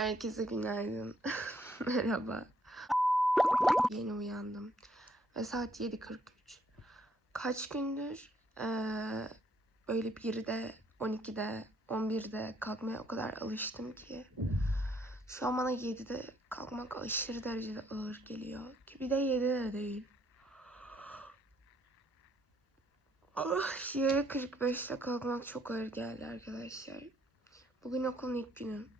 Herkese günaydın. Merhaba. Yeni uyandım. Ve saat 7.43. Kaç gündür eee, böyle 1'de, 12'de, 11'de kalkmaya o kadar alıştım ki. Şu an bana 7'de kalkmak aşırı derecede ağır geliyor. Ki bir de 7'de değil. Ah, 7.45'te kalkmak çok ağır geldi arkadaşlar. Bugün okulun ilk günü.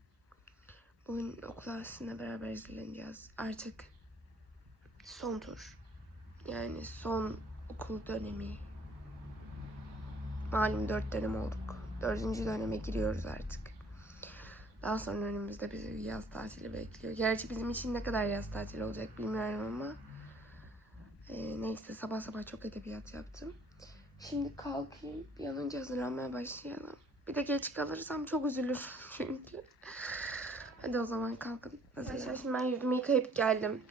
Bugün okula sizinle beraber izleneceğiz. Artık son tur. Yani son okul dönemi. Malum dört dönem olduk. Dördüncü döneme giriyoruz artık. Daha sonra önümüzde bizi yaz tatili bekliyor. Gerçi bizim için ne kadar yaz tatili olacak bilmiyorum ama. e, neyse sabah sabah çok edebiyat yaptım. Şimdi kalkayım bir an önce hazırlanmaya başlayalım. Bir de geç kalırsam çok üzülürüm çünkü. Hadi o zaman kalkın. Arkadaşlar şimdi ben yüzümü yıkayıp geldim.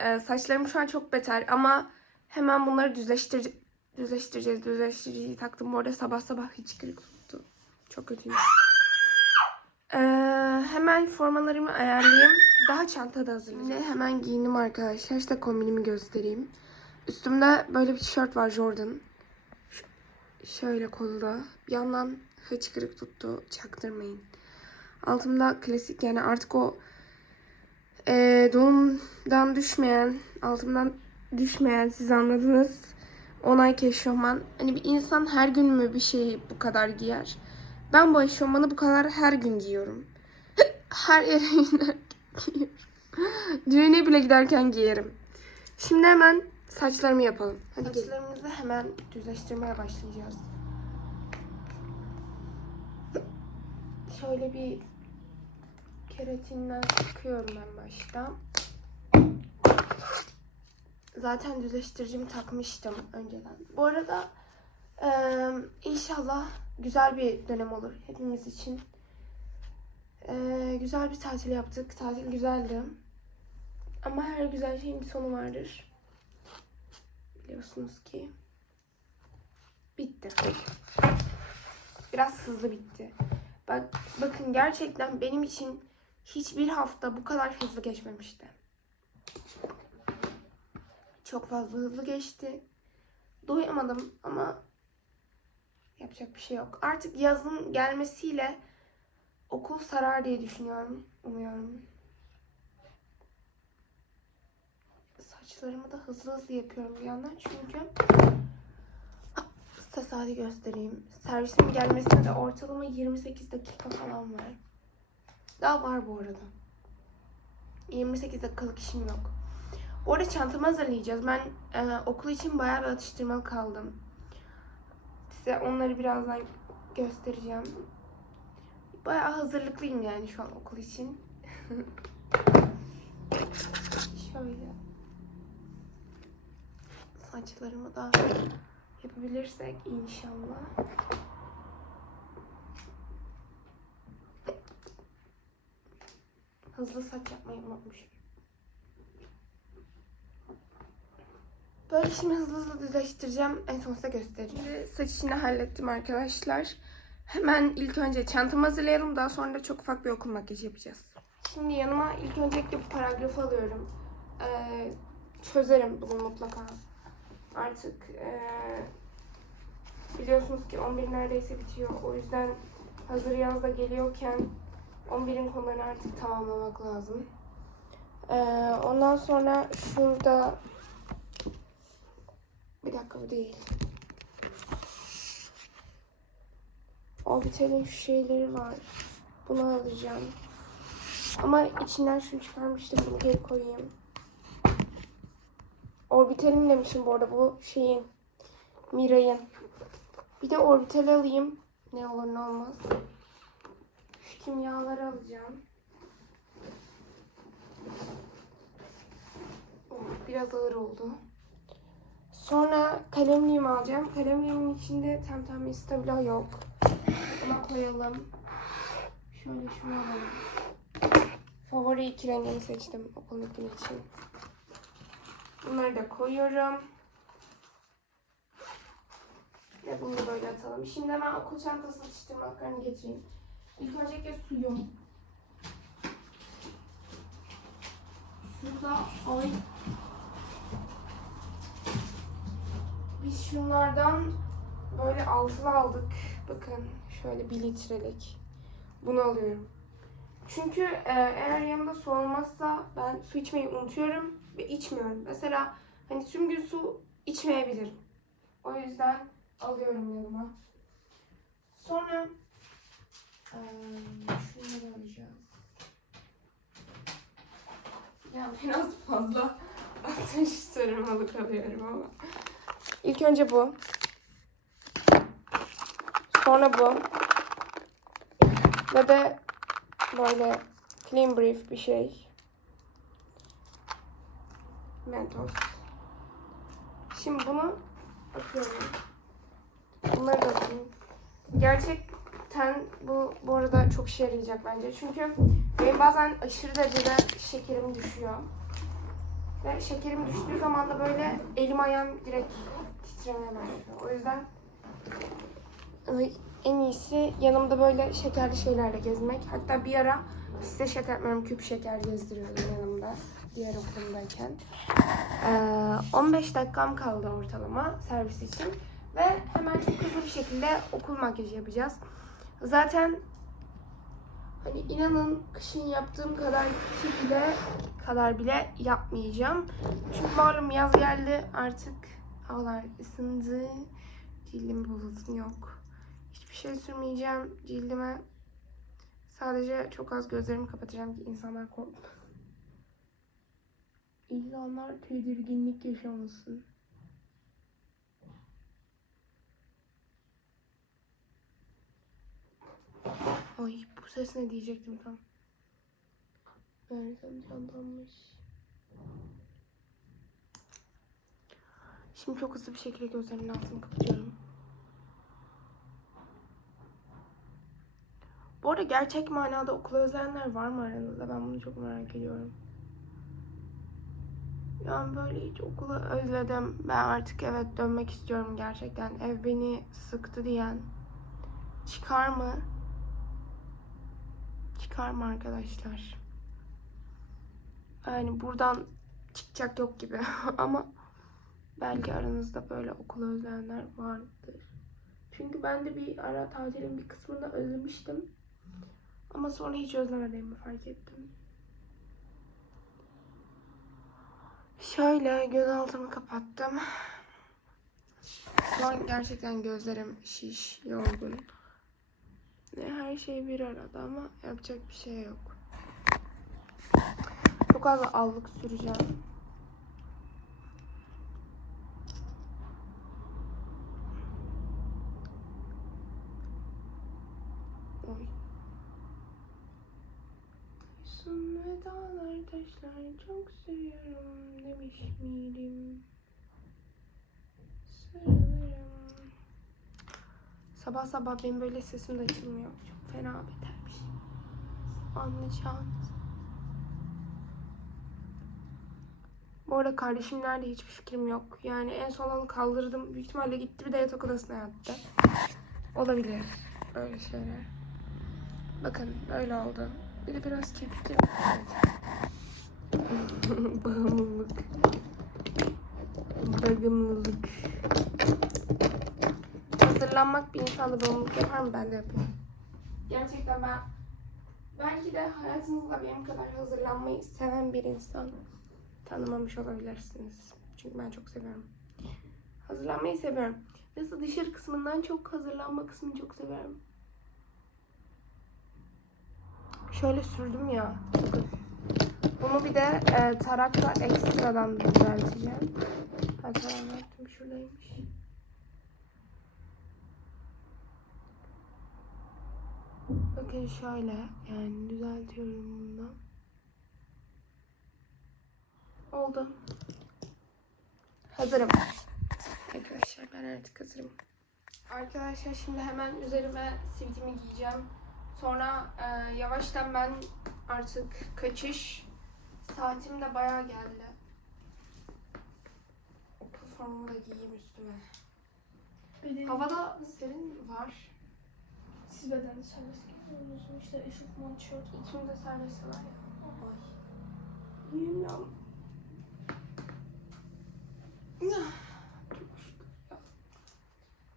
Ee, saçlarım şu an çok beter ama hemen bunları düzleştir düzleştireceğiz. Düzleştiriciyi taktım. Bu arada sabah sabah hiç kırık tuttu. Çok kötüyüm. Ee, hemen formalarımı ayarlayayım. Daha çanta da hazırlayacağım. Şimdi hemen giyindim arkadaşlar. İşte kombinimi göstereyim. Üstümde böyle bir tişört var Jordan. Ş- şöyle kolda. Bir yandan hıçkırık tuttu. Çaktırmayın. Altımda klasik yani artık o eee doğumdan düşmeyen, altımdan düşmeyen siz anladınız. Onay eşofman. Hani bir insan her gün mü bir şeyi bu kadar giyer? Ben bu eşofmanı bu kadar her gün giyiyorum. her yere giyiyorum. Düğüne bile giderken giyerim. Şimdi hemen saçlarımı yapalım. Hadi Saçlarımızı hemen düzleştirmeye başlayacağız. Şöyle bir keratinden sıkıyorum en başta. Zaten düzleştiricimi takmıştım önceden. Bu arada eee, inşallah güzel bir dönem olur hepimiz için. Eee, güzel bir tatil yaptık. Tatil güzeldi. Ama her güzel şeyin bir sonu vardır. Biliyorsunuz ki bitti. Biraz hızlı bitti. Bak, bakın gerçekten benim için hiçbir hafta bu kadar hızlı geçmemişti. Çok fazla hızlı geçti. Doyamadım ama yapacak bir şey yok. Artık yazın gelmesiyle okul sarar diye düşünüyorum. Umuyorum. Saçlarımı da hızlı hızlı yapıyorum bir yandan çünkü Size göstereyim. Servisin gelmesine de ortalama 28 dakika falan var. Daha var bu arada. 28 dakikalık işim yok. Bu arada çantamı hazırlayacağız. Ben e, okul için bayağı bir atıştırmalık aldım. Size onları birazdan göstereceğim. Bayağı hazırlıklıyım yani şu an okul için. Şöyle. Saçlarımı da yapabilirsek inşallah. Hızlı saç yapmayı unutmuşum. Böyle şimdi hızlı hızlı düzleştireceğim. En son size göstereceğim. Şimdi saç işini hallettim arkadaşlar. Hemen ilk önce çantamı hazırlayalım. Daha sonra da çok ufak bir okul makyajı yapacağız. Şimdi yanıma ilk öncelikle bu paragrafı alıyorum. Ee, çözerim bunu mutlaka. Artık ee, biliyorsunuz ki 11 neredeyse bitiyor. O yüzden hazır yazda geliyorken 11'in konularını artık tamamlamak lazım. Ee, ondan sonra şurada bir dakika bu değil. Orbital'in şu şeyleri var. Bunu alacağım. Ama içinden şunu çıkarmıştım. Bunu geri koyayım. Orbital'in demişim bu arada bu şeyin. Miray'ın. Bir de orbital alayım. Ne olur ne olmaz. Kimyaları alacağım. Oh, biraz ağır oldu. Sonra kalemliğimi alacağım. Kalemliğimin içinde tam tam istabilo yok. Buna koyalım. Şöyle şunu alalım. Favori iki rengimi seçtim okul günü için. Bunları da koyuyorum. Ve bunu böyle atalım. Şimdi hemen okul çantası atıştırmalıklarını getireyim. İlk öncelikle suyum. da ay biz şunlardan böyle altılı aldık. Bakın şöyle bir litrelik. Bunu alıyorum. Çünkü e, eğer yanımda su olmazsa ben su içmeyi unutuyorum ve içmiyorum. Mesela hani tüm gün su içmeyebilirim. O yüzden alıyorum yanıma. Sonra şunları alacağız. Ya biraz fazla atıştırmalık alıyorum ama. İlk önce bu. Sonra bu. Ve de böyle clean brief bir şey. Mentos. Şimdi bunu atıyorum. Bunları da atayım. Gerçekten bu bu arada çok işe yarayacak bence. Çünkü benim bazen aşırı derecede şekerim düşüyor. Ve şekerim düştüğü zaman da böyle elim ayağım direkt titremeye başlıyor. O yüzden ay, en iyisi yanımda böyle şekerli şeylerle gezmek. Hatta bir ara size şaka yapmıyorum küp şeker gezdiriyordum yanımda diğer okulumdayken. Ee, 15 dakikam kaldı ortalama servis için. Ve hemen çok hızlı bir şekilde okul makyajı yapacağız. Zaten hani inanın kışın yaptığım kadar bile kadar bile yapmayacağım. Çünkü malum yaz geldi artık havalar ısındı. Cildim bozulsun yok. Hiçbir şey sürmeyeceğim cildime. Sadece çok az gözlerimi kapatacağım ki insanlar korkmasın. İnsanlar tedirginlik yaşamasın. Ay bu ses ne diyecektim tam. Meğersem candanmış. Şimdi çok hızlı bir şekilde gözlerimin altını kapatıyorum. Bu arada gerçek manada okula özleyenler var mı aranızda? Ben bunu çok merak ediyorum. Yani böyle hiç okulu özledim. Ben artık evet dönmek istiyorum gerçekten. Ev beni sıktı diyen. Çıkar mı? Çıkar mı arkadaşlar? Yani buradan çıkacak yok gibi ama belki aranızda böyle okulu özleyenler vardır. Çünkü ben de bir ara tatilin bir kısmını özlemiştim. Ama sonra hiç özlemediğimi fark ettim. Şöyle göz altımı kapattım. Şu an gerçekten gözlerim şiş, yorgun. Ne her şey bir arada ama yapacak bir şey yok. Çok az allık süreceğim. Oy. Sun ve dağlar taşlar çok seviyorum demiş miydim? Sarılırım. Sabah sabah benim böyle sesim de açılmıyor. Çok fena betermiş. Anlayacağınız. Bu arada kardeşim nerede hiçbir fikrim yok. Yani en son onu kaldırdım. Büyük ihtimalle gitti bir de yatak odasına yattı. Olabilir. Öyle şeyler. Bakın böyle oldu. Bir de biraz kepikli. Bağımlılık. Bağımlılık. Hazırlanmak bir insanda bağımlılık yapar mı? Ben de yapıyorum. Gerçekten ben belki de hayatınızda benim kadar hazırlanmayı seven bir insan tanımamış olabilirsiniz. Çünkü ben çok seviyorum. Hazırlanmayı seviyorum. Nasıl dışarı kısmından çok hazırlanma kısmını çok seviyorum. Şöyle sürdüm ya. Bunu bir de e, tarakla ekstradan düzelteceğim. Hatta anlattım şuradaymış. Bakın şöyle yani düzeltiyorum bundan. Oldu. Hazırım. Arkadaşlar ben artık hazırım. Arkadaşlar şimdi hemen üzerime sivitimi giyeceğim. Sonra e, yavaştan ben artık kaçış. Saatim de bayağı geldi. Okul formumu da giyeyim üstüme. Benim Havada serin var. Siz beden serbest giyiyorsunuz. İşte eşofman, tişört. İçimde serbest var ya. Ay. Bilmiyorum. Çok şükür ya.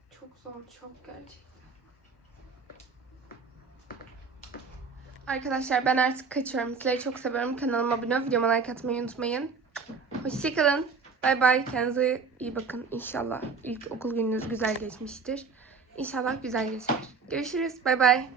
Çok zor, çok gerçekten. Arkadaşlar ben artık kaçıyorum. Sizleri çok seviyorum. Kanalıma abone ol, videoma like atmayı unutmayın. Hoşçakalın. Bay bay. Kendinize iyi bakın. İnşallah ilk okul gününüz güzel geçmiştir. İnşallah güzel geçer. Görüşürüz. Bay bay.